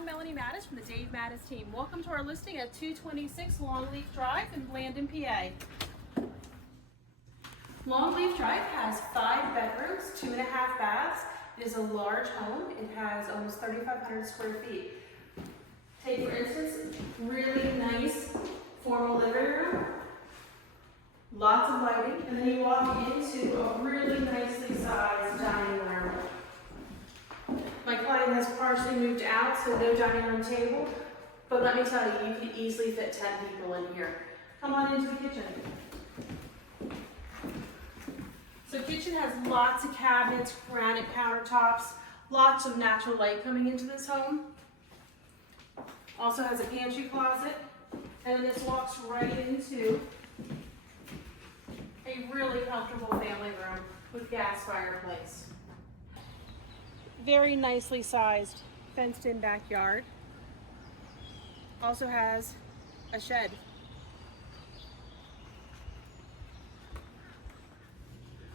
I'm Melanie Mattis from the Dave Mattis team. Welcome to our listing at 226 Longleaf Drive in Blandon, PA. Longleaf Drive has 5 bedrooms, 2.5 baths. It is a large home. It has almost 3,500 square feet. Take, for instance, really nice formal living room, lots of lighting, and then you walk into a really nicely sized dining room. My client has partially moved out, so no dining room table, but let me tell you, you can easily fit 10 people in here. Come on into the kitchen. So kitchen has lots of cabinets, granite countertops, lots of natural light coming into this home. Also has a pantry closet, and then this walks right into a really comfortable family room with gas fireplace. Very nicely sized, fenced in backyard. Also has a shed.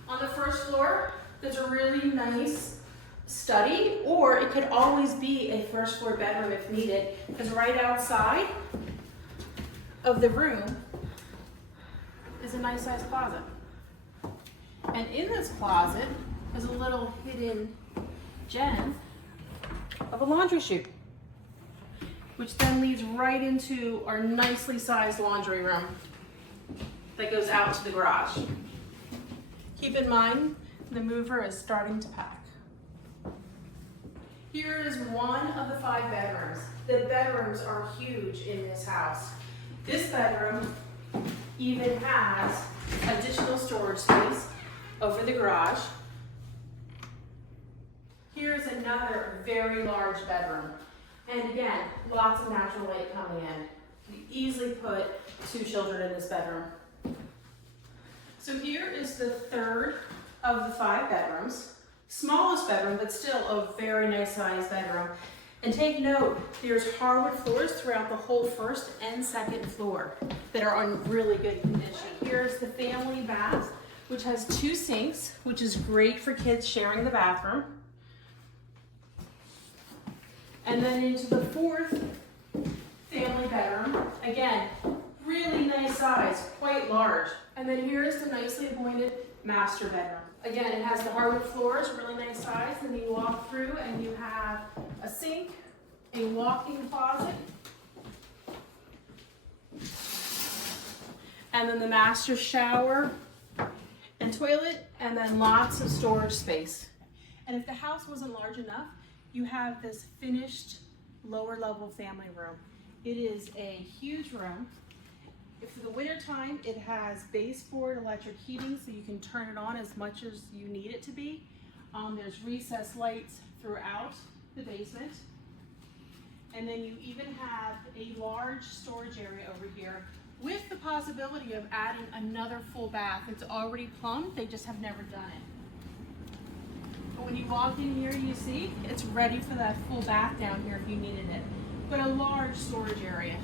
On the first floor, there's a really nice study, or it could always be a first floor bedroom if needed, because right outside of the room is a nice sized closet. And in this closet is a little hidden gem of a laundry chute, which then leads right into our nicely sized laundry room that goes out to the garage. Keep in mind, the mover is starting to pack. Here is one of the 5 bedrooms. The bedrooms are huge in this house. This bedroom even has additional storage space over the garage. Here's another very large bedroom. And again, lots of natural light coming in. You easily put 2 children in this bedroom. So here is the 3rd of the 5 bedrooms. Smallest bedroom, but still a very nice sized bedroom. And take note, there's hardwood floors throughout the whole 1st and 2nd floor that are on really good condition. Here's the family bath, which has 2 sinks, which is great for kids sharing the bathroom. And then into the 4th family bedroom. Again, really nice size, quite large. And then here is the nicely appointed master bedroom. Again, it has the hardwood floors, really nice size. And you walk through and you have a sink, a walk-in closet, and then the master shower and toilet, and then lots of storage space. And if the house wasn't large enough, you have this finished lower level family room. It is a huge room. For the winter time, it has baseboard electric heating, so you can turn it on as much as you need it to be. There's recessed lights throughout the basement. And then you even have a large storage area over here with the possibility of adding another full bath. It's already plumbed, they just have never done it. But when you walk in here, you see it's ready for that full bath down here if you needed it. But a large storage area.